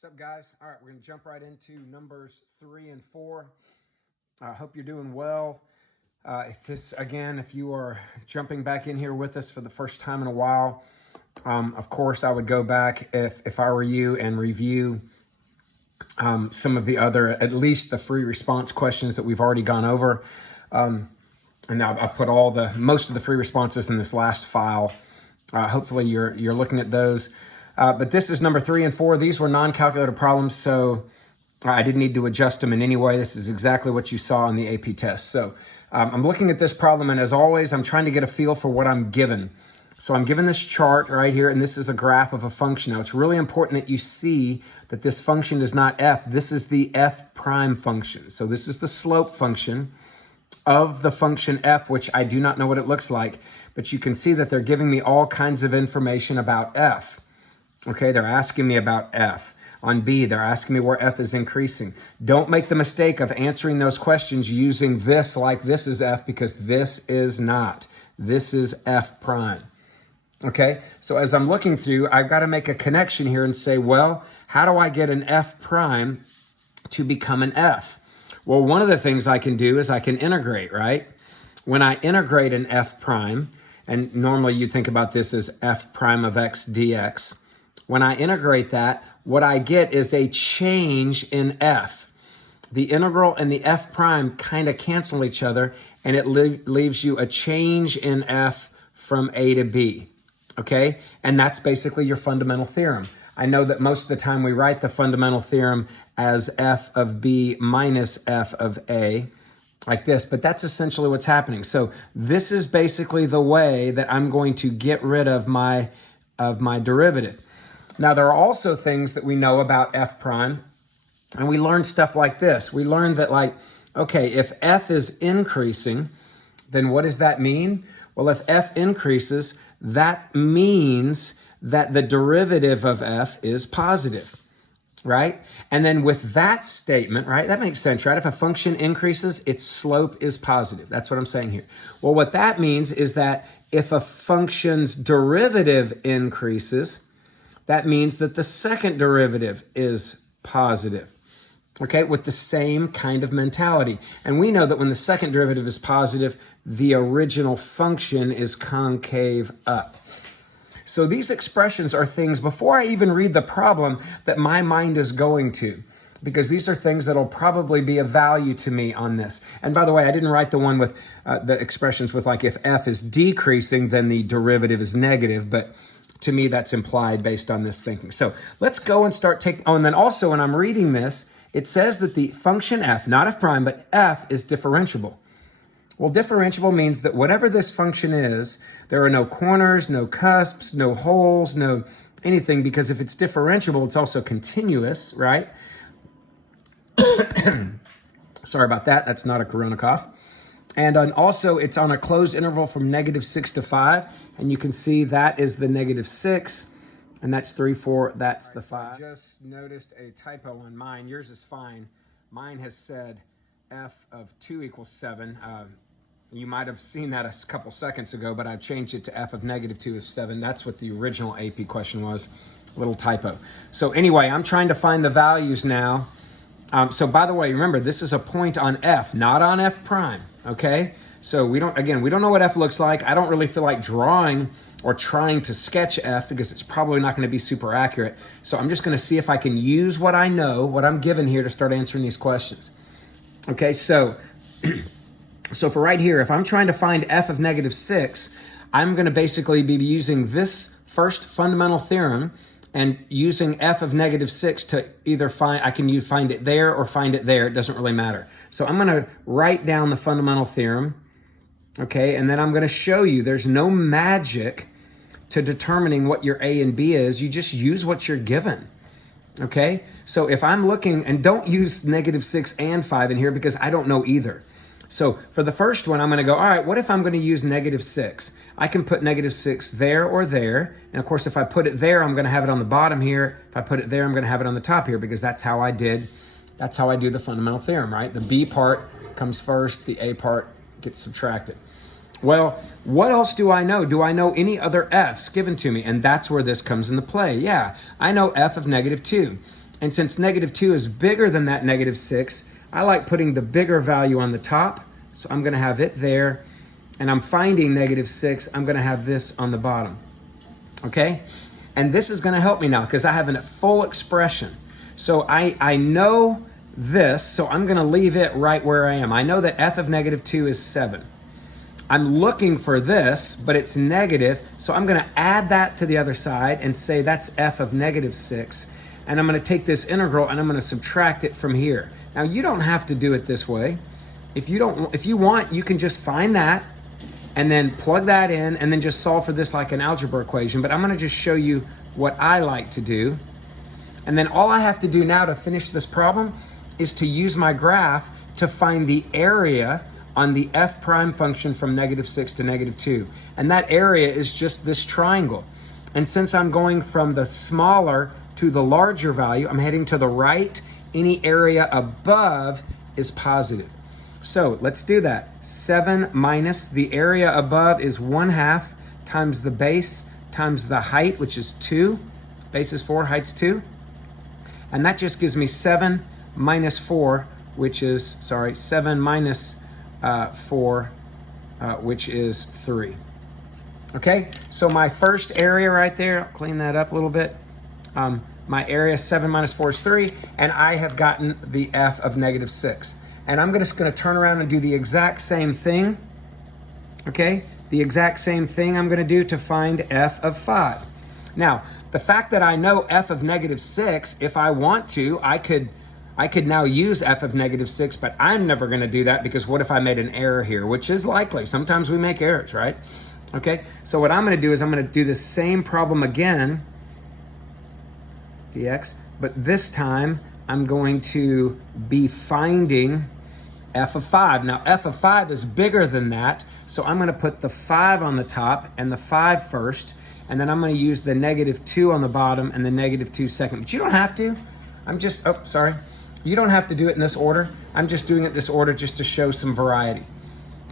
What's up, guys? All right, we're going to jump right into numbers 3 and 4. I hope you're doing well. If you are jumping back in here with us for the first time in a while, of course, I would go back if I were you and review some of the other, at least the free response questions that we've already gone over. And now I've put most of the free responses in this last file. Hopefully you're looking at those. But this is number 3 and 4. These were non-calculator problems, so I didn't need to adjust them in any way. This is exactly what you saw in the AP test. So I'm looking at this problem, and as always, I'm trying to get a feel for what I'm given. So I'm given this chart right here, and this is a graph of a function. Now, it's really important that you see that this function is not f. This is the f prime function. So this is the slope function of the function f, which I do not know what it looks like, but you can see that they're giving me all kinds of information about f. Okay, they're asking me about f. On B, they're asking me where f is increasing. Don't make the mistake of answering those questions using this like this is f, because this is not. This is f prime. Okay, so as I'm looking through, I've got to make a connection here and say, well, how do I get an f prime to become an f? Well, one of the things I can do is I can integrate, right? When I integrate an f prime, and normally you think about this as f prime of x dx, when I integrate that, what I get is a change in f. The integral and the f prime kind of cancel each other, and it leaves you a change in f from a to b, okay? And that's basically your fundamental theorem. I know that most of the time we write the fundamental theorem as f of b minus f of a, like this, but that's essentially what's happening. So this is basically the way that I'm going to get rid of my derivative. Now, there are also things that we know about f prime, and we learned stuff like this. We learned that, like, okay, if f is increasing, then what does that mean? Well, if f increases, that means that the derivative of f is positive, right? And then with that statement, right, that makes sense, right? If a function increases, its slope is positive. That's what I'm saying here. Well, what that means is that if a function's derivative increases, that means that the second derivative is positive, okay, with the same kind of mentality. And we know that when the second derivative is positive, the original function is concave up. So these expressions are things, before I even read the problem, that my mind is going to, because these are things that'll probably be of value to me on this. And by the way, I didn't write the one with the expressions with, like, if f is decreasing, then the derivative is negative, but to me, that's implied based on this thinking. So let's go and start taking, and then also when I'm reading this, it says that the function f, not f prime, but f is differentiable. Well, differentiable means that whatever this function is, there are no corners, no cusps, no holes, no anything, because if it's differentiable, it's also continuous, right? Sorry about that. That's not a corona cough. And also, it's on a closed interval from -6 to 5. And you can see that is the -6. And that's 3, 4. That's the 5. I just noticed a typo on mine. Yours is fine. Mine has said f of 2 equals 7. You might have seen that a couple seconds ago, but I changed it to f of -2 is 7. That's what the original AP question was. Little typo. So anyway, I'm trying to find the values now. So by the way, remember, this is a point on f, not on f prime, okay? So we don't know what f looks like. I don't really feel like drawing or trying to sketch f because it's probably not going to be super accurate. So I'm just going to see if I can use what I know, what I'm given here, to start answering these questions. Okay, so for right here, if I'm trying to find f of -6, I'm going to basically be using this first fundamental theorem and using f of -6 to either find it there or find it there. It doesn't really matter. So I'm going to write down the fundamental theorem, okay? And then I'm going to show you there's no magic to determining what your A and B is. You just use what you're given, okay? So if I'm looking, and don't use -6 and 5 in here because I don't know either. So for the first one, I'm going to go, all right, what if I'm going to use -6? I can put -6 there or there. And of course, if I put it there, I'm going to have it on the bottom here. If I put it there, I'm going to have it on the top here, because that's how I do the fundamental theorem, right? The B part comes first, the A part gets subtracted. Well, what else do I know? Do I know any other f's given to me? And that's where this comes into play. Yeah, I know f of -2. And since negative 2 is bigger than that negative 6, I like putting the bigger value on the top. So I'm going to have it there. And I'm finding negative 6. I'm going to have this on the bottom. Okay? And this is going to help me now because I have a full expression. So I know this, so I'm going to leave it right where I am. I know that f of negative 2 is 7. I'm looking for this, but it's negative, so I'm going to add that to the other side and say that's f of negative 6. And I'm going to take this integral and I'm going to subtract it from here. Now, you don't have to do it this way. If you want, you can just find that and then plug that in and then just solve for this like an algebra equation. But I'm going to just show you what I like to do. And then all I have to do now to finish this problem is to use my graph to find the area on the f prime function from negative 6 to negative 2. And that area is just this triangle. And since I'm going from the smaller to the larger value, I'm heading to the right. Any area above is positive. So let's do that. 7 minus the area above is 1/2 times the base times the height, which is 2. Base is 4, height's 2. And that just gives me 7 minus 4, which is, 7 minus 4, which is 3. Okay, so my first area right there, I'll clean that up a little bit. My area 7 minus 4 is 3, and I have gotten the f of negative 6. And I'm just going to turn around and do the exact same thing. Okay, the exact same thing I'm going to do to find f of 5. Now, the fact that I know f of negative 6, if I want to, I could now use f of negative 6, but I'm never going to do that because what if I made an error here, which is likely. Sometimes we make errors, right? Okay, so what I'm going to do is I'm going to do the same problem again, dx, but this time I'm going to be finding f of 5. Now, f of 5 is bigger than that, so I'm going to put the 5 on the top and the 5 first, and then I'm going to use the negative 2 on the bottom and the negative 2 second. But you don't have to. You don't have to do it in this order. I'm just doing it this order just to show some variety.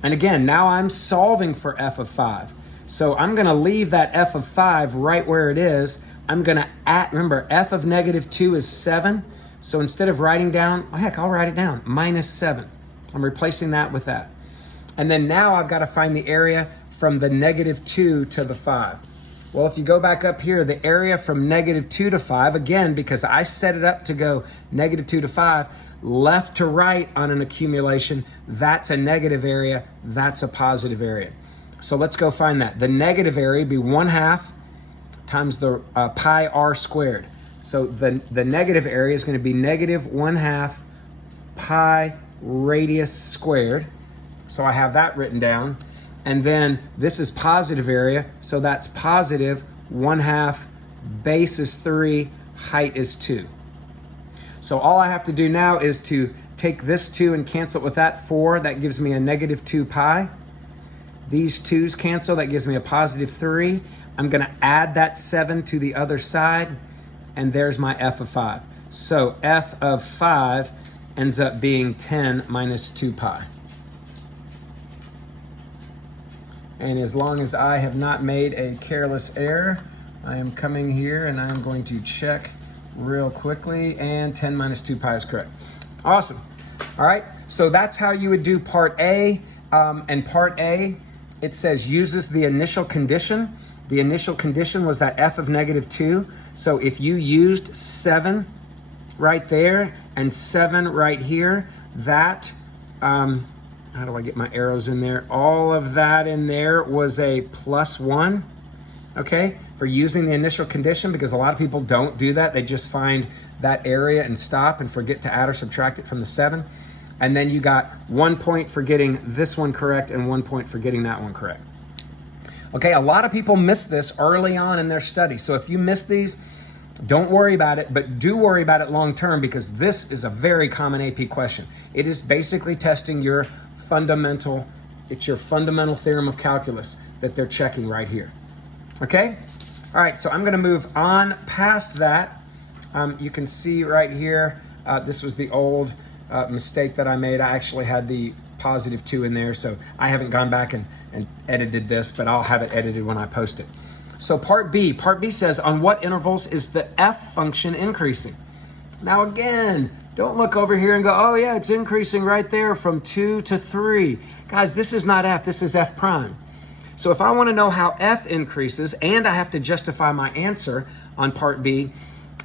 And again, now I'm solving for f of 5. So I'm going to leave that f of 5 right where it is. I'm going to add, remember, f of negative 2 is 7. So instead of writing down, I'll write it down, minus 7. I'm replacing that with that. And then now I've got to find the area from the negative 2 to the 5. Well, if you go back up here, the area from negative 2 to 5, again, because I set it up to go negative 2 to 5, left to right on an accumulation, that's a negative area, that's a positive area. So let's go find that. The negative area would be 1/2 times the pi r squared. So the negative area is going to be negative 1/2 pi radius squared. So I have that written down. And then this is positive area, so that's positive 1/2, base is 3, height is 2. So all I have to do now is to take this 2 and cancel it with that 4. That gives me a negative 2 pi. These 2's cancel, that gives me a positive 3. I'm going to add that 7 to the other side, and there's my f of 5. So f of 5 ends up being 10 minus 2 pi. And as long as I have not made a careless error, I am coming here and I'm going to check real quickly, and 10 minus 2 pi is correct. Awesome. All right, so that's how you would do part A. And part A, it says uses the initial condition. The initial condition was that f of negative 2. So if you used 7 right there and 7 right here, that, how do I get my arrows in there? All of that in there was a +1, okay, for using the initial condition, because a lot of people don't do that. They just find that area and stop and forget to add or subtract it from the 7. And then you got 1 point for getting this one correct and 1 point for getting that one correct. Okay, a lot of people miss this early on in their study. So if you miss these, don't worry about it, but do worry about it long term, because this is a very common AP question. It is basically testing your fundamental, it's your fundamental theorem of calculus that they're checking right here. Okay? All right, so I'm going to move on past that. You can see right here, this was the old mistake that I made. I actually had the positive 2 in there, so I haven't gone back and edited this, but I'll have it edited when I post it. So part B says, on what intervals is the f function increasing? Now again, don't look over here and go, oh yeah, it's increasing right there from 2 to 3. Guys, this is not f, this is f prime. So if I want to know how f increases and I have to justify my answer on part B,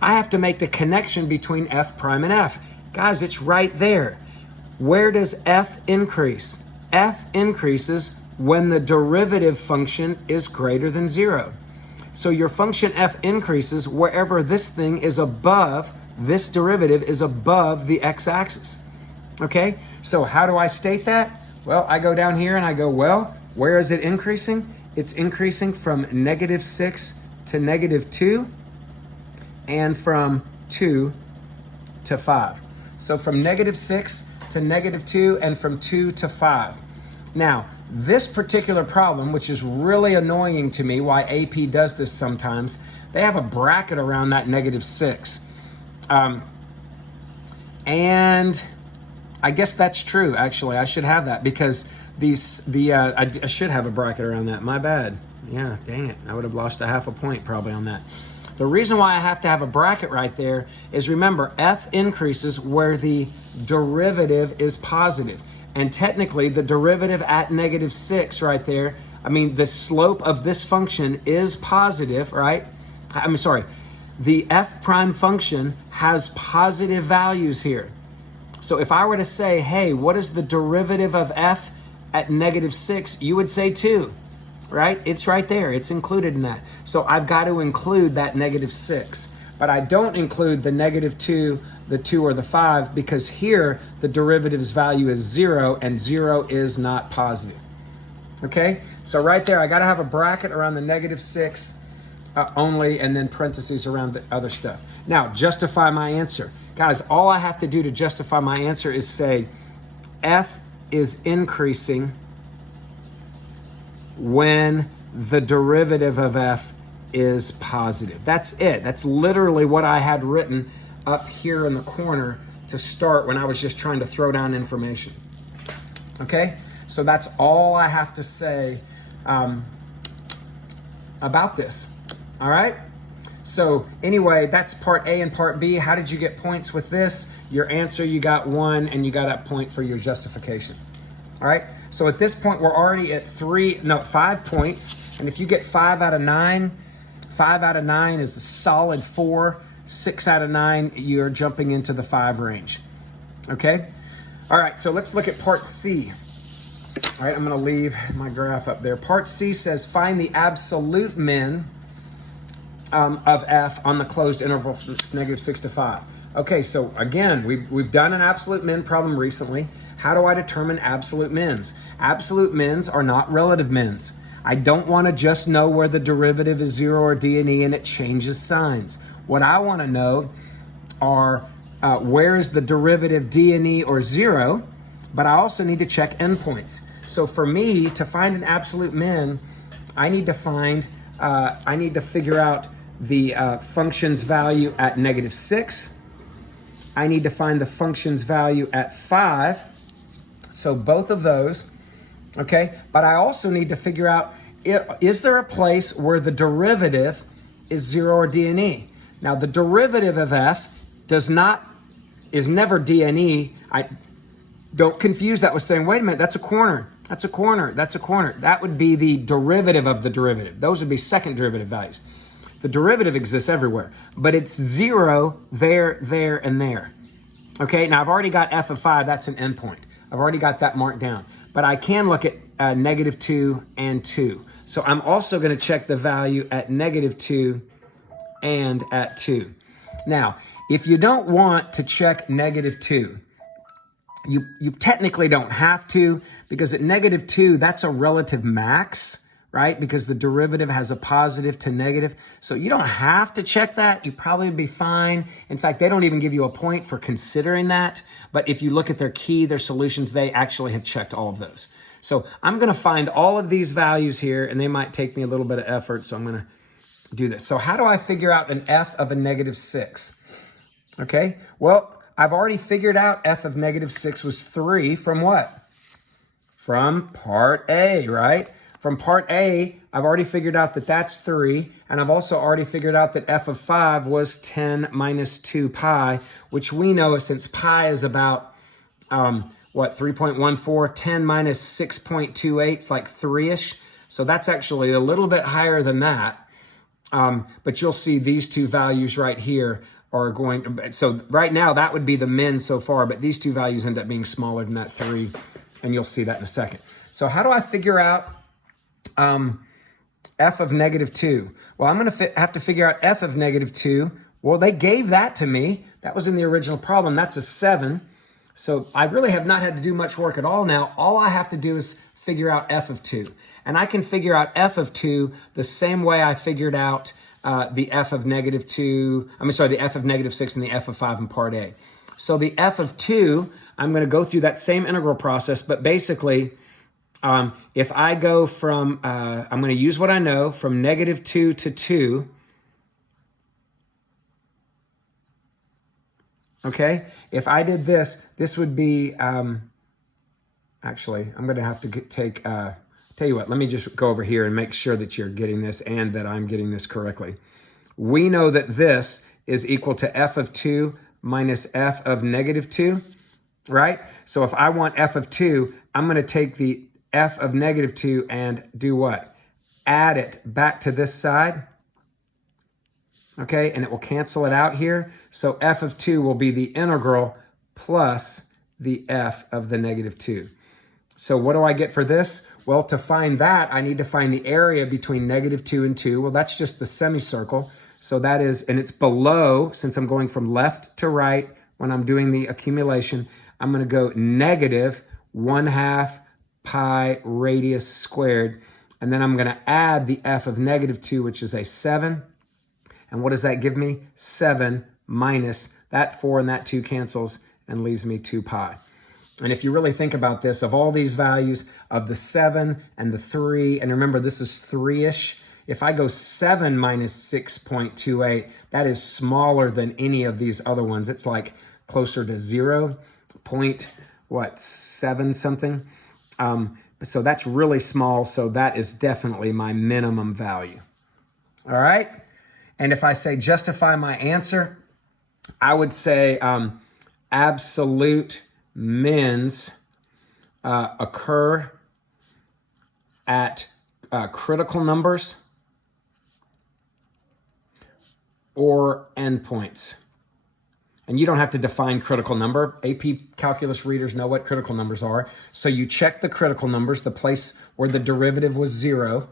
I have to make the connection between f prime and f. Guys, it's right there. Where does f increase? F increases when the derivative function is greater than 0. So your function f increases wherever this thing is above, this derivative is above the x-axis. Okay, so how do I state that? Well, I go down here and I go, well, where is it increasing? It's increasing from -6 to -2 and from 2 to 5. So from -6 to -2 and from 2 to 5. Now, this particular problem, which is really annoying to me, why AP does this sometimes, they have a bracket around that -6. And I guess that's true, actually. I should have that because I should have a bracket around that. My bad. Yeah, dang it. I would have lost a half a point probably on that. The reason why I have to have a bracket right there is, remember, f increases where the derivative is positive. And technically, the derivative at -6 right there, I mean, the slope of this function is positive, right? I'm sorry. The f prime function has positive values here. So if I were to say, hey, what is the derivative of f at -6? You would say 2, right? It's right there. It's included in that. So I've got to include that -6. But I don't include the -2, the 2, or the 5 because here the derivative's value is 0 and 0 is not positive. Okay? So right there, I got to have a bracket around the -6 only and then parentheses around the other stuff. Now, justify my answer. Guys, all I have to do to justify my answer is say f is increasing when the derivative of f is positive. That's it. That's literally what I had written up here in the corner to start when I was just trying to throw down information. Okay? So that's all I have to say about this. All right? So anyway, that's part A and part B. How did you get points with this? Your answer, you got 1, and you got a point for your justification. All right? So at this point, we're already at 5 points. And if you get 5 out of 9, 5 out of 9 is a solid 4. 6 out of 9, you're jumping into the 5 range. Okay? All right, so let's look at part C. All right, I'm going to leave my graph up there. Part C says find the absolute min of f on the closed interval from -6 to 5. Okay, so again, we've done an absolute min problem recently. How do I determine absolute mins? Absolute mins are not relative mins. I don't want to just know where the derivative is 0 or d and e and it changes signs. What I want to know are where is the derivative d and e or 0, but I also need to check endpoints. So for me to find an absolute min, I need to figure out the function's value at -6. I need to find the function's value at 5. So both of those, okay? But I also need to figure out, is there a place where the derivative is 0 or d and e? Now the derivative of f is never d and e. Don't confuse that with saying, wait a minute, that's a corner. That's a corner. That's a corner. That would be the derivative of the derivative. Those would be second derivative values. The derivative exists everywhere, but it's 0 there, there, and there. Okay, now I've already got f of 5. That's an endpoint. I've already got that marked down. But I can look at -2 and 2. So I'm also going to check the value at -2 and at 2. Now, if you don't want to check -2, you technically don't have to, because at -2, that's a relative max, right? Because the derivative has a positive to negative. So you don't have to check that. You probably be fine. In fact, they don't even give you a point for considering that. But if you look at their solutions, they actually have checked all of those. So I'm going to find all of these values here, and they might take me a little bit of effort. So I'm going to do this. So how do I figure out an f of a -6? Okay, well, I've already figured out f of -6 was 3 from what? From part A, right? From part A, I've already figured out that that's 3, and I've also already figured out that f of 5 was 10 minus 2 pi, which we know since pi is about, 3.14, 10 minus 6.28, it's like 3-ish. So that's actually a little bit higher than that. But you'll see these two values right here are going to, so right now that would be the min so far, but these two values end up being smaller than that 3, and you'll see that in a second. So how do I figure out f of negative 2? Well, I'm going to have to figure out f of negative 2. Well, they gave that to me. That was in the original problem. That's a 7. So I really have not had to do much work at all now. All I have to do is figure out f of 2. And I can figure out f of 2 the same way I figured out the f of negative 2, the f of negative 6 and the f of 5 in part A. So the f of 2, I'm going to go through that same integral process, but basically, if I go from, I'm going to use what I know, from negative 2 to 2, okay? If I did this, this would be, actually, I'm going to have to take, tell you what, let me just go over here and make sure that you're getting this and that I'm getting this correctly. We know that this is equal to f of 2 minus f of negative 2, right? So if I want f of 2, I'm going to take the f of negative 2 and do what? Add it back to this side, okay? And it will cancel it out here. So f of 2 will be the integral plus the f of the negative 2. So what do I get for this? Well, to find that, I need to find the area between negative 2 and 2. Well, that's just the semicircle. So that is, and it's below, since I'm going from left to right when I'm doing the accumulation, I'm going to go negative 1/2 pi radius squared. And then I'm going to add the f of negative 2, which is a 7. And what does that give me? 7 minus that 4 and that 2 cancels and leaves me 2 pi. And if you really think about this, of all these values, of the 7 and the 3, and remember this is 3-ish, if I go 7 minus 6.28, that is smaller than any of these other ones. It's like closer to 0.7 something. So that's really small, so that is definitely my minimum value. All right? And if I say justify my answer, I would say absolute mins occur at critical numbers or endpoints. And you don't have to define critical number. AP calculus readers know what critical numbers are. So you check the critical numbers, the place where the derivative was 0,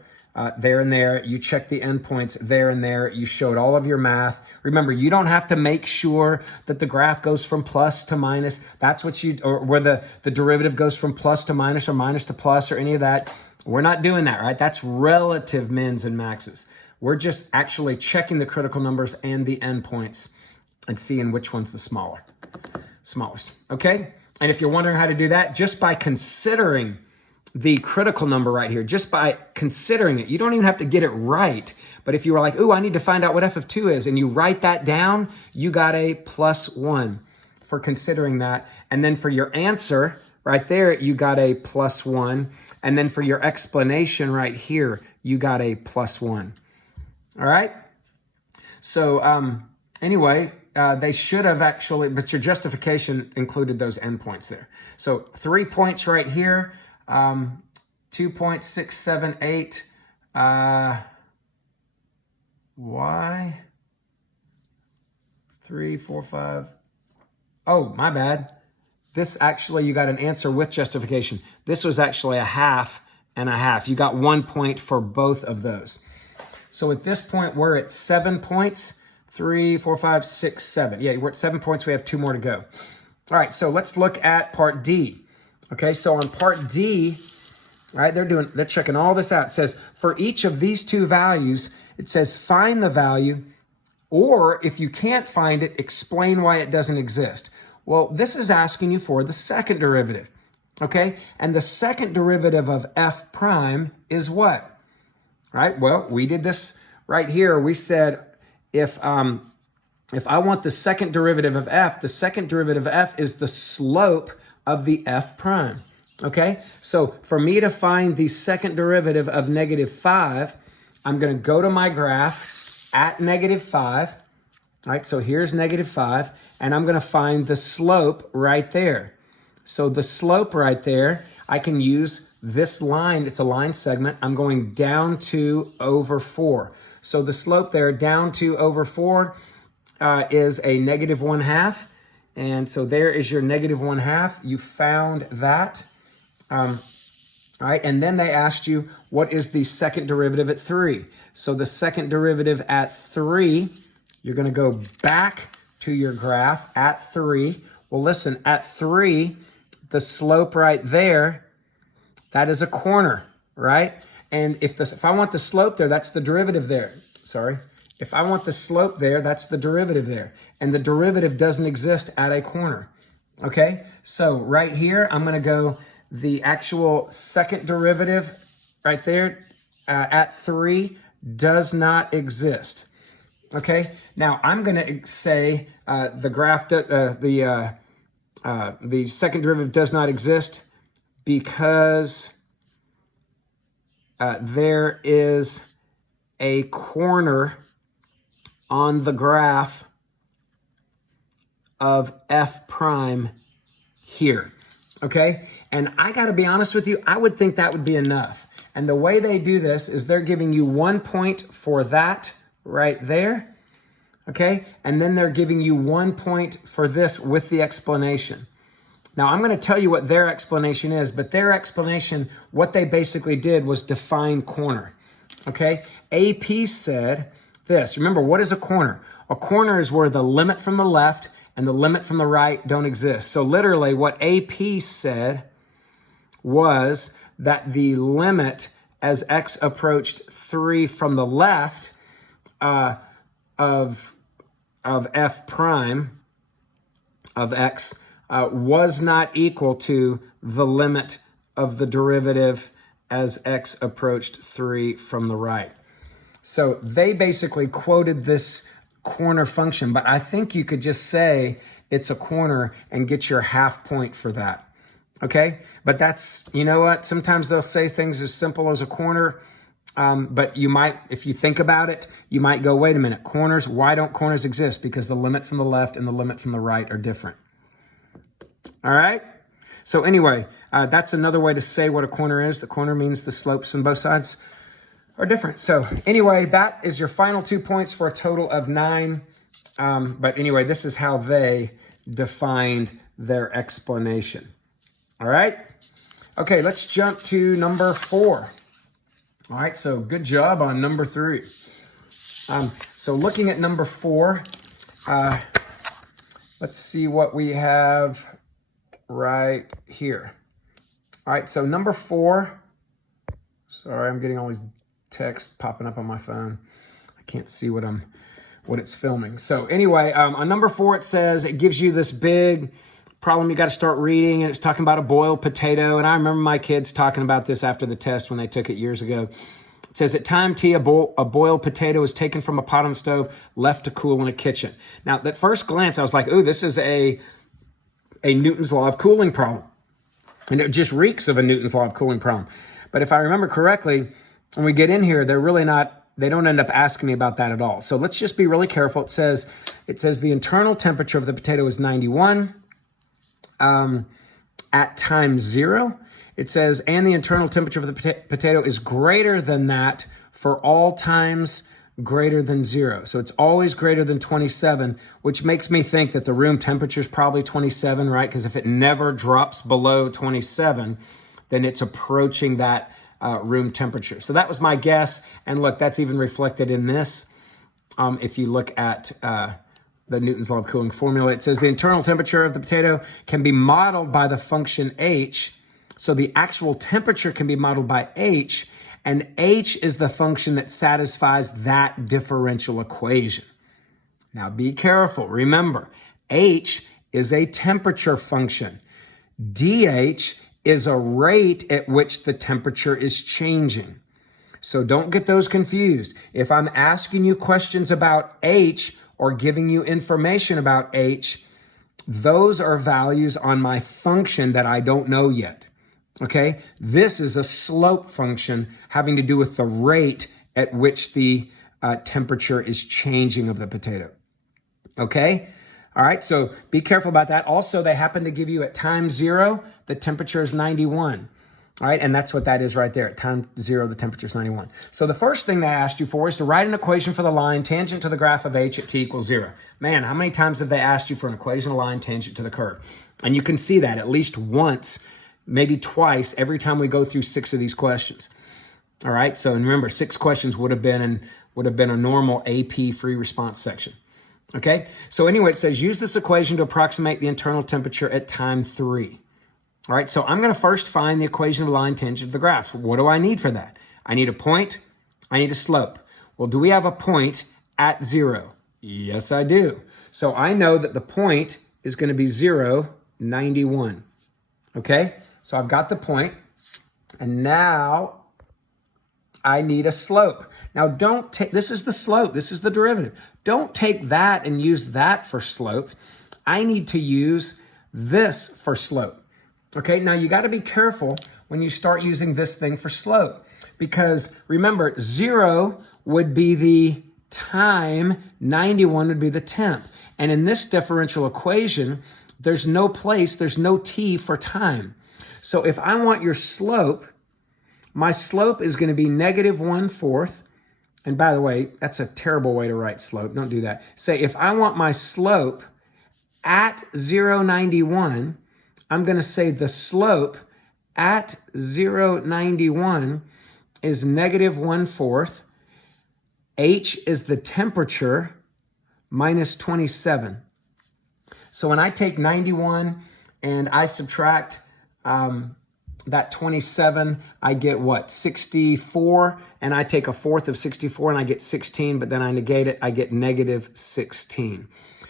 there and there. You check the endpoints there and there. You showed all of your math. Remember, you don't have to make sure that the graph goes from plus to minus. That's what you, or where the derivative goes from plus to minus or minus to plus or any of that. We're not doing that, right? That's relative mins and maxes. We're just actually checking the critical numbers and the endpoints and seeing which one's the smallest, okay? And if you're wondering how to do that, just by considering the critical number right here, just by considering it, you don't even have to get it right. But if you were like, ooh, I need to find out what f of 2 is, and you write that down, you got a +1 for considering that. And then for your answer right there, you got a +1. And then for your explanation right here, you got a +1. All right? So anyway, they should have actually, but your justification included those endpoints there. So 3 points right here, 2.678 y, 3, 4, 5. Oh, my bad. This actually, you got an answer with justification. This was actually a 1/2 and a 1/2. You got 1 point for both of those. So at this point, we're at 7 points. 3, 4, 5, 6, 7. Yeah, we're at 7 points. We have 2 more to go. All right, so let's look at part D. Okay, so on part D, all right, they're checking all this out. It says for each of these 2 values, it says find the value, or if you can't find it, explain why it doesn't exist. Well, this is asking you for the second derivative. Okay, and the second derivative of f prime is what? Right? Well, we did this right here. We said if I want the second derivative of f, the second derivative of f is the slope of the f prime. Okay, so for me to find the second derivative of -5, I'm going to go to my graph at -5. All right, so here's -5, and I'm going to find the slope right there. So the slope right there, I can use this line. It's a line segment. I'm going down 2 over 4. So the slope there, down 2 over 4, is a -1/2. And so there is your -1/2. You found that. All right, and then they asked you, what is the second derivative at 3? So the second derivative at 3, you're going to go back to your graph at 3. Well, listen, at 3, the slope right there, that is a corner, right? And if I want the slope there, that's the derivative there. Sorry. If I want the slope there, that's the derivative there. And the derivative doesn't exist at a corner. Okay? So right here, I'm going to go the actual second derivative right there at 3 does not exist. Okay? Now I'm going to say the second derivative does not exist because there is a corner on the graph of f prime here. Okay? And I got to be honest with you, I would think that would be enough. And the way they do this is they're giving you 1 point for that right there. Okay? And then they're giving you 1 point for this with the explanation. Now, I'm going to tell you what their explanation is, but their explanation, what they basically did was define corner. Okay? AP said this. Remember, what is a corner? A corner is where the limit from the left and the limit from the right don't exist. So literally what AP said was that the limit as x approached 3 from the left of f prime of x was not equal to the limit of the derivative as x approached 3 from the right. So they basically quoted this corner function, but I think you could just say it's a corner and get your half point for that. Okay? But that's, you know what? Sometimes they'll say things as simple as a corner, but you might, if you think about it, you might go, wait a minute, corners, why don't corners exist? Because the limit from the left and the limit from the right are different. All right? So anyway, that's another way to say what a corner is. The corner means the slopes on both sides are different. So anyway, that is your final 2 points for a total of 9. But anyway, this is how they defined their explanation. All right? Okay, let's jump to number 4. All right, so good job on number 3. So looking at number 4, let's see what we have right here. All right, so number 4, sorry, I'm getting all these texts popping up on my phone. I can't see what it's filming. So anyway, on number 4, it says, it gives you this big problem you got to start reading, and it's talking about a boiled potato. And I remember my kids talking about this after the test when they took it years ago. It says, at time T, a boiled potato is taken from a pot on the stove, left to cool in a kitchen. Now, at first glance, I was like, ooh, this is a Newton's law of cooling problem. And it just reeks of a Newton's law of cooling problem. But if I remember correctly, when we get in here, they don't end up asking me about that at all. So let's just be really careful. It says the internal temperature of the potato is 91 at time 0. It says, and the internal temperature of the potato is greater than that for all times greater than 0. So it's always greater than 27, which makes me think that the room temperature is probably 27, right? Because if it never drops below 27, then it's approaching that room temperature. So that was my guess. And look, that's even reflected in this. If you look at the Newton's law of cooling formula, it says the internal temperature of the potato can be modeled by the function h. So the actual temperature can be modeled by h, and h is the function that satisfies that differential equation. Now be careful. Remember, h is a temperature function. dH is a rate at which the temperature is changing. So don't get those confused. If I'm asking you questions about h or giving you information about h, those are values on my function that I don't know yet. Okay, this is a slope function having to do with the rate at which the temperature is changing of the potato. Okay, all right, so be careful about that. Also, they happen to give you at time 0, the temperature is 91. All right, and that's what that is right there. At time 0, the temperature is 91. So the first thing they asked you for is to write an equation for the line tangent to the graph of h at t equals 0. Man, how many times have they asked you for an equation of line tangent to the curve? And you can see that at least once, maybe twice, every time we go through 6 of these questions. All right, so remember, 6 questions would have been a normal AP free response section. Okay, so anyway, it says use this equation to approximate the internal temperature at time 3. All right, so I'm going to first find the equation of line tangent to the graph. What do I need for that? I need a point. I need a slope. Well, do we have a point at 0? Yes, I do. So I know that the point is going to be 0, 91. Okay, so I've got the point, and now I need a slope. Now don't take, this is the slope, this is the derivative. Don't take that and use that for slope. I need to use this for slope. Okay, now you got to be careful when you start using this thing for slope, because remember, 0 would be the time, 91 would be the temp. And in this differential equation, there's no place, there's no t for time. So if I want your slope, my slope is going to be -1/4. And by the way, that's a terrible way to write slope. Don't do that. Say if I want my slope at 0.91, I'm going to say the slope at 0.91 is -1/4. H is the temperature minus 27. So when I take 91 and I subtract that 27, I get what? 64, and I take 1/4 of 64 and I get 16, but then I negate it, I get -16.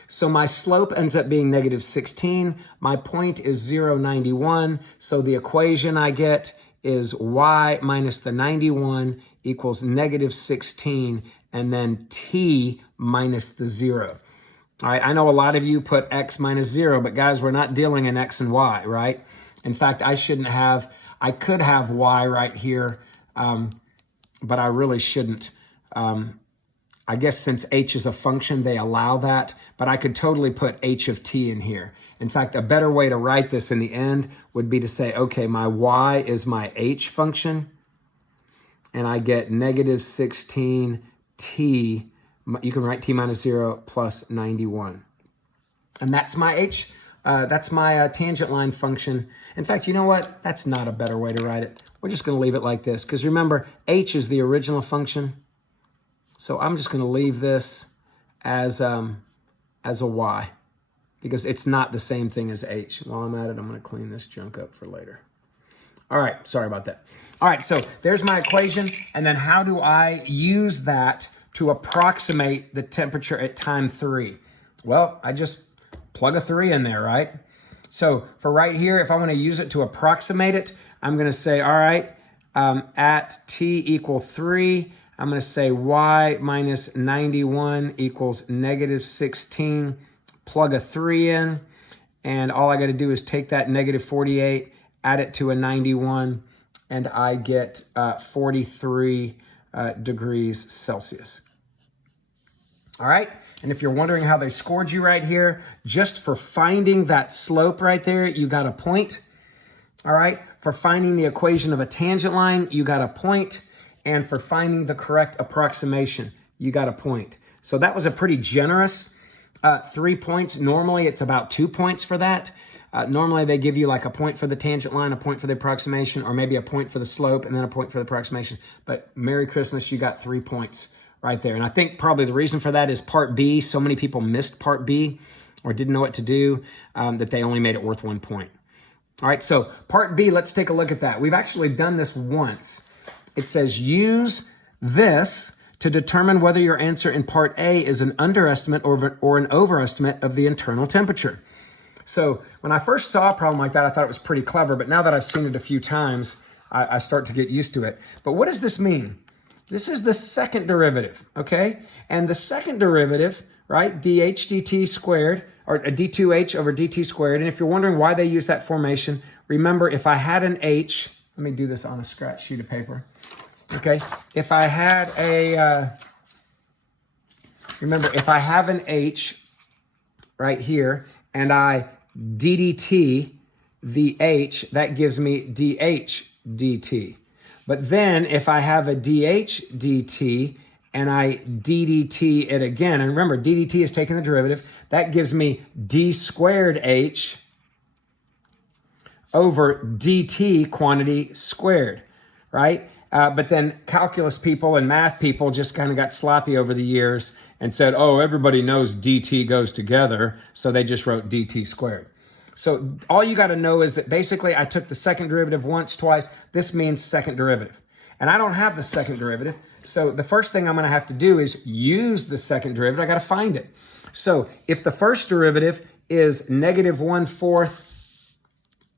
So my slope ends up being -16. My point is 0.91. So the equation I get is y minus the 91 equals -16, and then t minus the 0. All right, I know a lot of you put x minus 0, but guys, we're not dealing in x and y, right? In fact, I could have y right here, but I really shouldn't. I guess since h is a function, they allow that, but I could totally put h of t in here. In fact, a better way to write this in the end would be to say, okay, my y is my h function, and I get -16 t. You can write t minus 0 plus 91. And that's my h. That's my tangent line function. In fact, you know what? That's not a better way to write it. We're just going to leave it like this, because remember, h is the original function. So I'm just going to leave this as a y, because it's not the same thing as h. While I'm at it, I'm going to clean this junk up for later. All right, sorry about that. All right, so there's my equation. And then how do I use that to approximate the temperature at time 3? Well, I just plug a 3 in there, right? So for right here, if I want to use it to approximate it, I'm going to say, all right, at t equal 3, I'm going to say y minus 91 equals -16, plug a 3 in, and all I got to do is take that -48, add it to a 91, and I get 43 degrees Celsius. All right, and if you're wondering how they scored you right here, just for finding that slope right there, you got a point. All right, for finding the equation of a tangent line, you got a point. And for finding the correct approximation, you got a point. So that was a pretty generous 3 points. Normally, it's about 2 points for that. Normally, they give you like a point for the tangent line, a point for the approximation, or maybe a point for the slope, and then a point for the approximation. But Merry Christmas, you got 3 points right there. And I think probably the reason for that is Part B. So many people missed Part B or didn't know what to do, that they only made it worth 1 point. All right, so Part B, let's take a look at that. We've actually done this once. It says use this to determine whether your answer in Part A is an underestimate or an overestimate of the internal temperature. So when I first saw a problem like that, I thought it was pretty clever, but now that I've seen it a few times, I start to get used to it. But what does this mean? This is the second derivative, okay? And the second derivative, right, dh dt squared, or d2h over dt squared. And if you're wondering why they use that formation, remember, if I had an h, let me do this on a scratch sheet of paper. Okay, if I had a, remember, if I have an h right here, and I ddt the h, that gives me dh dt. But then if I have a dh dt and I ddt it again, and remember, ddt is taking the derivative, that gives me d squared h over dt quantity squared, right? But then calculus people and math people just kind of got sloppy over the years and said, oh, everybody knows dt goes together, so they just wrote dt squared. So all you got to know is that basically I took the second derivative once, twice. This means second derivative. And I don't have the second derivative, so the first thing I'm going to have to do is use the second derivative. I got to find it. So if the first derivative is negative 1/4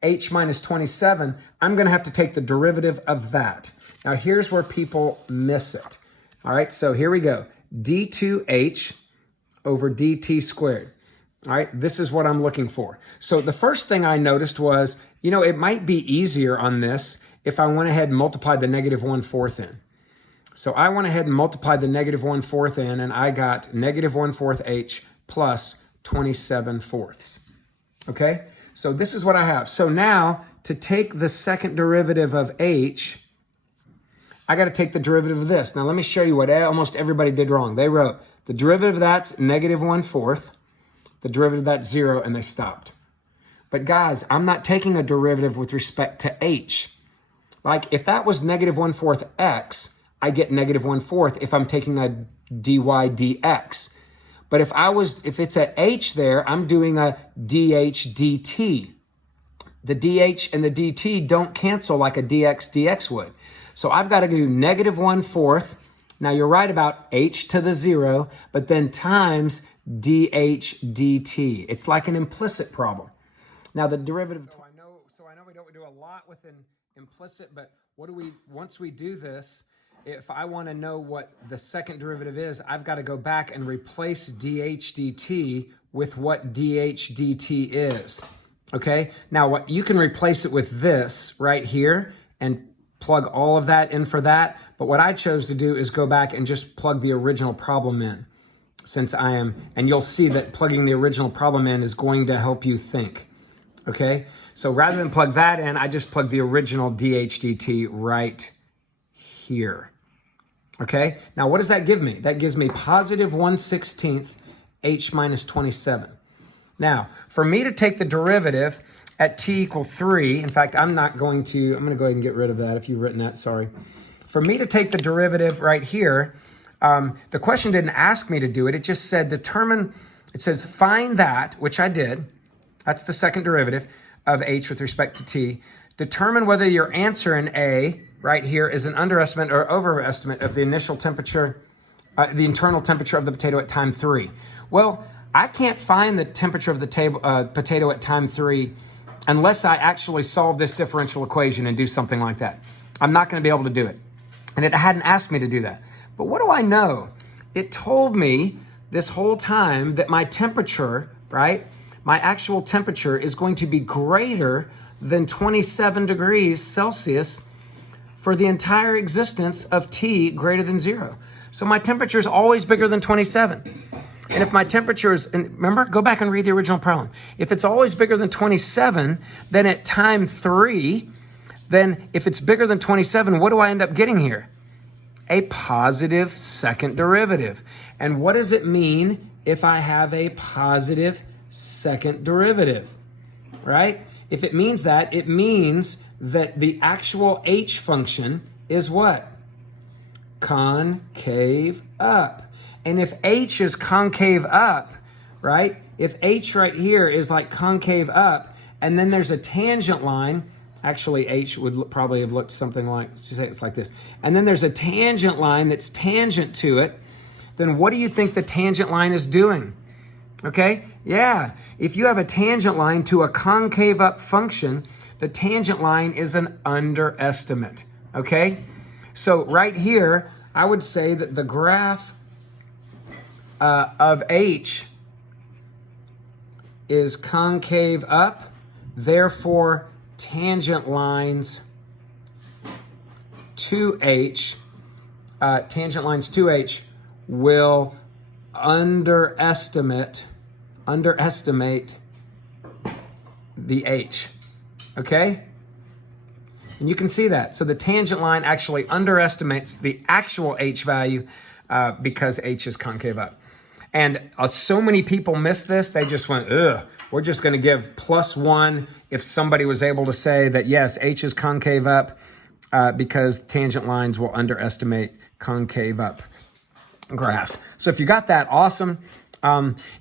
h minus 27, I'm going to have to take the derivative of that. Now, here's where people miss it. All right, so here we go. d2h over dt squared. All right, this is what I'm looking for. So the first thing I noticed was, it might be easier on this if I went ahead and multiplied the negative 1/4 in. So I went ahead and multiplied the negative 1/4 in, and I got negative 1/4 h plus 27/4. Okay, so this is what I have. So now, to take the second derivative of h, I got to take the derivative of this. Now, let me show you what almost everybody did wrong. They wrote the derivative of that's negative 1/4, the derivative of that's 0, and they stopped. But guys, I'm not taking a derivative with respect to h. Like, if that was negative 1/4 x, I get negative 1/4 if I'm taking a dy dx. But if it's a h there, I'm doing a dh dt. The dh and the dt don't cancel like a dx dx would. So I've got to do negative 1/4. Now you're right about h to the 0, but then times dh dt. It's like an implicit problem. Now the derivative. So I know we don't do a lot with an implicit, but once we do this, if I want to know what the second derivative is, I've got to go back and replace dh dt with what dh dt is. Okay? Now you can replace it with this right here and plug all of that in for that. But what I chose to do is go back and just plug the original problem in, and you'll see that plugging the original problem in is going to help you think. Okay? So rather than plug that in, I just plug the original dh dt right here. Okay? Now what does that give me? That gives me positive 1/16 h minus 27. Now, for me to take the derivative at t equal 3, in fact, I'm going to go ahead and get rid of that if you've written that, sorry. For me to take the derivative right here, the question didn't ask me to do it. It just said it says find that, which I did. That's the second derivative of h with respect to t. Determine whether your answer in A right here is an underestimate or overestimate of the initial temperature, the internal temperature of the potato at time 3. Well, I can't find the temperature of the potato at time 3 unless I actually solve this differential equation and do something like that. I'm not going to be able to do it. And it hadn't asked me to do that. But what do I know? It told me this whole time that my temperature, right, my actual temperature is going to be greater than 27 degrees Celsius for the entire existence of t greater than 0. So my temperature is always bigger than 27. And if my temperature is, and remember, go back and read the original problem. If it's always bigger than 27, then at time 3, then if it's bigger than 27, what do I end up getting here? A positive second derivative. And what does it mean if I have a positive second derivative, right? If it means that, it means that the actual h function is what? Concave up. And if h is concave up, right? If h right here is like concave up, and then there's a tangent line, actually h would probably have looked something like, let's say it's like this, and then there's a tangent line that's tangent to it, then what do you think the tangent line is doing? Okay, yeah, if you have a tangent line to a concave up function, the tangent line is an underestimate, okay? So right here, I would say that the graph of h is concave up, therefore tangent lines to H, will underestimate the H, okay? And you can see that. So the tangent line actually underestimates the actual H value because H is concave up. And so many people miss this. They just went, ugh, we're just going to give +1 if somebody was able to say that, yes, H is concave up because tangent lines will underestimate concave up graphs. So if you got that, awesome.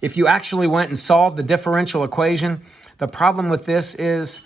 If you actually went and solved the differential equation, the problem with this is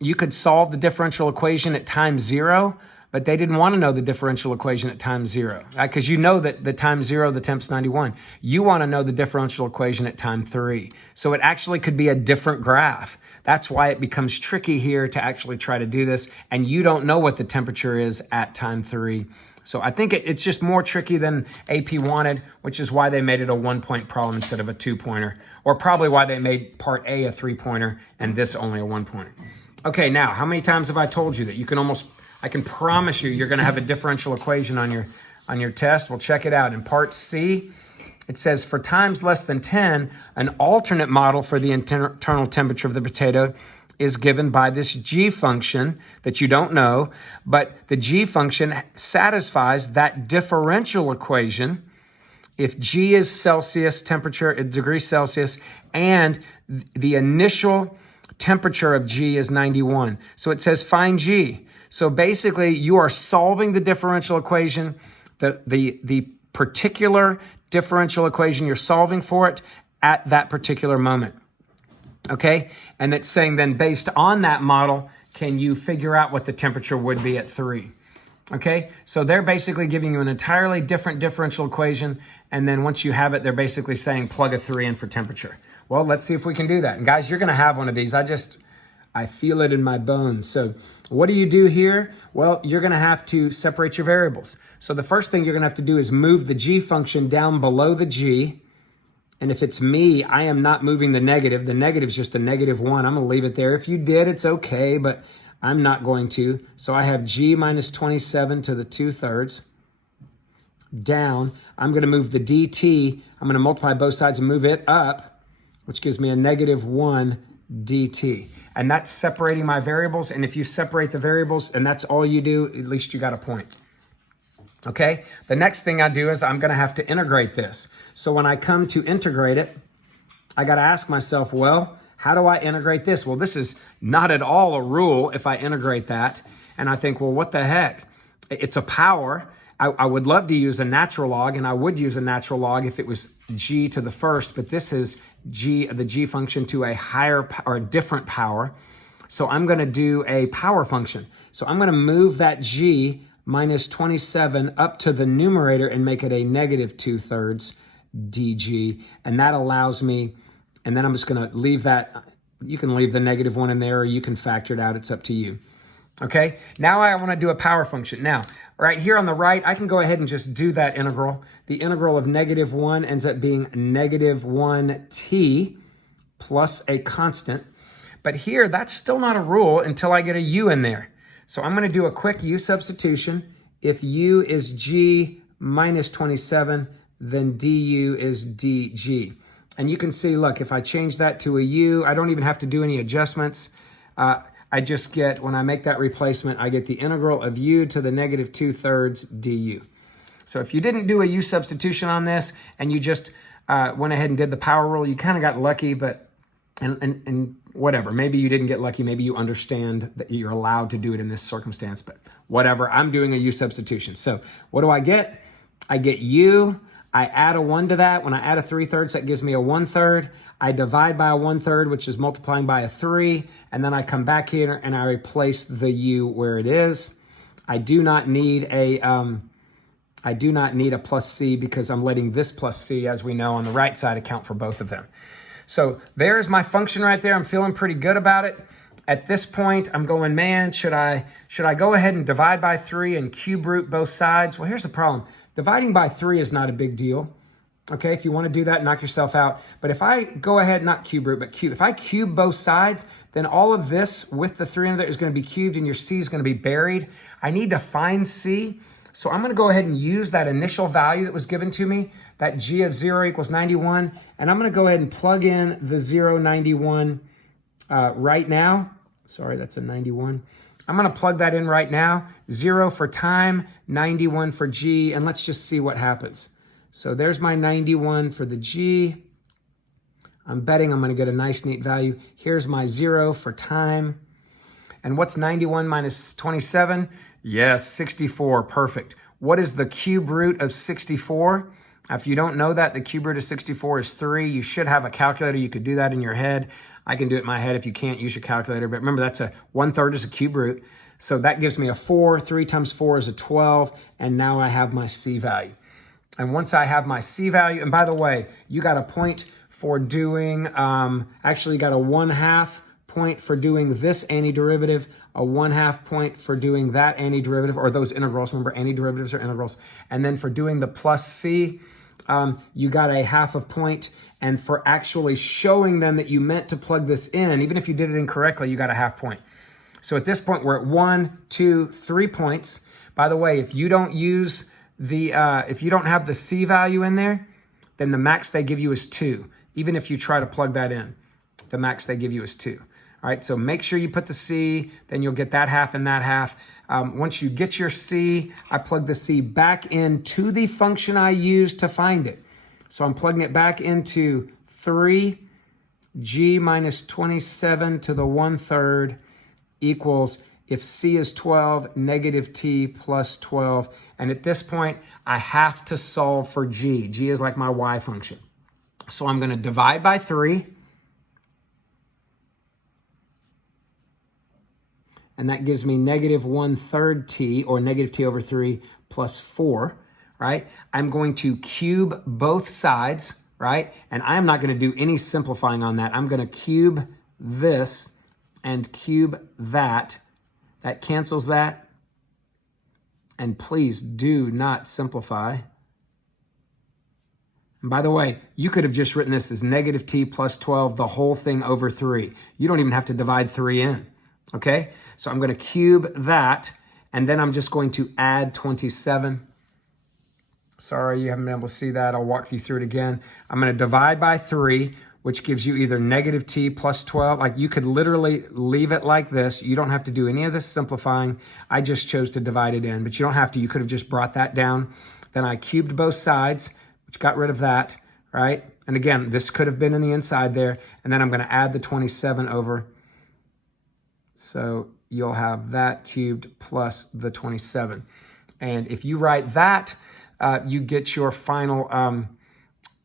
you could solve the differential equation at time 0, but they didn't want to know the differential equation at time 0, because you know that the time 0, the temp's 91. You want to know the differential equation at time 3. So it actually could be a different graph. That's why it becomes tricky here to actually try to do this, and you don't know what the temperature is at time 3. So I think it's just more tricky than AP wanted, which is why they made it a 1-point problem instead of a 2-pointer, or probably why they made part A a 3-pointer and this only a 1-pointer. Okay, now, how many times have I told you that you can I can promise you're going to have a differential equation on your test? Well, check it out. In part C, it says for times less than 10, an alternate model for the internal temperature of the potato is given by this G function that you don't know, but the G function satisfies that differential equation if G is Celsius temperature, degrees Celsius, and the initial temperature of G is 91. So it says find G. So basically you are solving the differential equation, the particular differential equation, you're solving for it at that particular moment. Okay? And it's saying then based on that model, can you figure out what the temperature would be at 3? Okay? So they're basically giving you an entirely different differential equation. And then once you have it, they're basically saying plug a 3 in for temperature. Well, let's see if we can do that. And guys, you're going to have one of these. I feel it in my bones. So what do you do here? Well, you're going to have to separate your variables. So the first thing you're going to have to do is move the G function down below the G. And if it's me, I am not moving the negative. The negative is just a -1. I'm going to leave it there. If you did, it's okay, but I'm not going to. So I have G minus 27 to the 2/3 down. I'm going to move the dt. I'm going to multiply both sides and move it up, which gives me a -1 dt. And that's separating my variables. And if you separate the variables and that's all you do, at least you got a point. Okay, the next thing I do is I'm going to have to integrate this. So when I come to integrate it, I got to ask myself, well, how do I integrate this? Well, this is not at all a rule if I integrate that. And I think, well, what the heck? It's a power. I would love to use a natural log, and I would use a natural log if it was G to the first, but this is the G function to a higher or a different power. So I'm going to do a power function. So I'm going to move that G minus 27 up to the numerator and make it a -2/3 dg. And that allows me, and then I'm just going to leave that. You can leave the -1 in there, or you can factor it out. It's up to you. Okay, now I want to do a power function. Now, right here on the right, I can go ahead and just do that integral. The integral of -1 ends up being -1t plus a constant. But here, that's still not a rule until I get a u in there. So I'm going to do a quick u substitution. If u is g minus 27, then du is dg. And you can see, look, if I change that to a u, I don't even have to do any adjustments. I just get, when I make that replacement, I get the integral of u to the -2/3 du. So if you didn't do a u substitution on this and you just went ahead and did the power rule, you kind of got lucky, but and whatever. Maybe you didn't get lucky. Maybe you understand that you're allowed to do it in this circumstance, but whatever. I'm doing a u substitution. So what do I get? I get u. I add a 1 to that. When I add a 3/3, that gives me a 1/3. I divide by a 1/3, which is multiplying by a 3. And then I come back here and I replace the u where it is. I do not need a plus c because I'm letting this plus c, as we know, on the right side account for both of them. So there's my function right there. I'm feeling pretty good about it. At this point, I'm going, man, should I go ahead and divide by 3 and cube root both sides? Well, here's the problem. Dividing by 3 is not a big deal. Okay, if you want to do that, knock yourself out. But if I go ahead, not cube root, but cube. If I cube both sides, then all of this with the 3 under there is going to be cubed and your C is going to be buried. I need to find C. So I'm going to go ahead and use that initial value that was given to me, that G of 0 equals 91. And I'm going to go ahead and plug in the 0, 91 right now. Sorry, that's a 91. I'm going to plug that in right now. 0 for time, 91 for G, and let's just see what happens. So there's my 91 for the G. I'm betting I'm going to get a nice, neat value. Here's my 0 for time. And what's 91 minus 27? Yes, 64. Perfect. What is the cube root of 64? If you don't know that, the cube root of 64 is 3. You should have a calculator. You could do that in your head. I can do it in my head. If you can't, use your calculator. But remember, that's a 1/3 is a cube root. So that gives me a 4. 3 times 4 is a 12. And now I have my C value. And once I have my C value, and by the way, you got a point for doing, actually you got a 1/2 point for doing this antiderivative, a 1/2 point for doing that antiderivative, or those integrals. Remember, antiderivatives are integrals. And then for doing the plus C, you got a 1/2 point. And for actually showing them that you meant to plug this in, even if you did it incorrectly, you got a 1/2 point. So at this point, we're at 1, 2, 3 points. By the way, if you don't use if you don't have the C value in there, then the max they give you is 2. Even if you try to plug that in, the max they give you is 2. All right, so make sure you put the C, then you'll get that 1/2 and that 1/2. Once you get your C, I plug the C back into the function I used to find it. So I'm plugging it back into 3G minus 27 to the 1/3 equals, if C is 12, negative T plus 12. And at this point, I have to solve for G. G is like my Y function. So I'm going to divide by 3. And that gives me negative 1/3 T, or negative T over 3 plus 4, right? I'm going to cube both sides, right? And I'm not going to do any simplifying on that. I'm going to cube this and cube that. That cancels that. And please do not simplify. And by the way, you could have just written this as negative T plus 12, the whole thing over 3. You don't even have to divide 3 in, okay? So I'm going to cube that, and then I'm just going to add 27. Sorry, you haven't been able to see that. I'll walk you through it again. I'm going to divide by 3, which gives you either negative T plus 12. Like, you could literally leave it like this. You don't have to do any of this simplifying. I just chose to divide it in, but you don't have to. You could have just brought that down. Then I cubed both sides, which got rid of that, right? And again, this could have been in the inside there. And then I'm going to add the 27 over. So you'll have that cubed plus the 27. And if you write that, you get your final,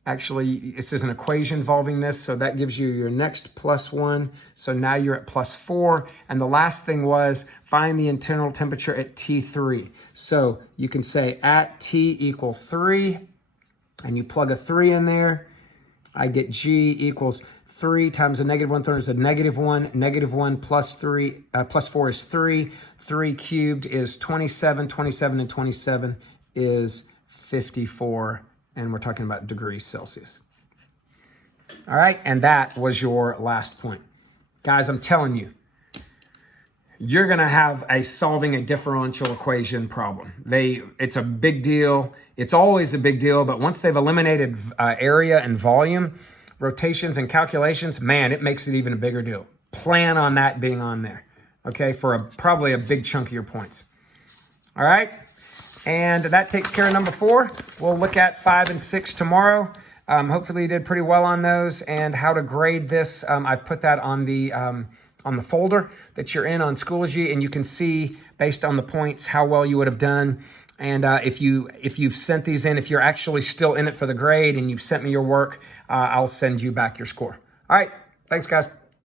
actually, this is an equation involving this, so that gives you your next +1. So now you're at +4. And the last thing was find the internal temperature at T3. So you can say at T equal 3, and you plug a 3 in there. I get G equals 3 times a negative 1/3 is a -1. -1 plus 3, plus 4 is 3. 3 cubed is 27. 27 and 27 is 54. And we're talking about degrees Celsius. All right, and that was your last point. Guys, I'm telling you, you're gonna have solving a differential equation problem. It's a big deal. It's always a big deal, but once they've eliminated area and volume, rotations and calculations, man, it makes it even a bigger deal. Plan on that being on there, okay, for probably a big chunk of your points. All right? And that takes care of number 4. We'll look at 5 and 6 tomorrow. Hopefully you did pretty well on those. And how to grade this, I put that on the folder that you're in on Schoology, and you can see based on the points how well you would have done. And if you've sent these in, if you're actually still in it for the grade and you've sent me your work, I'll send you back your score. All right, thanks guys.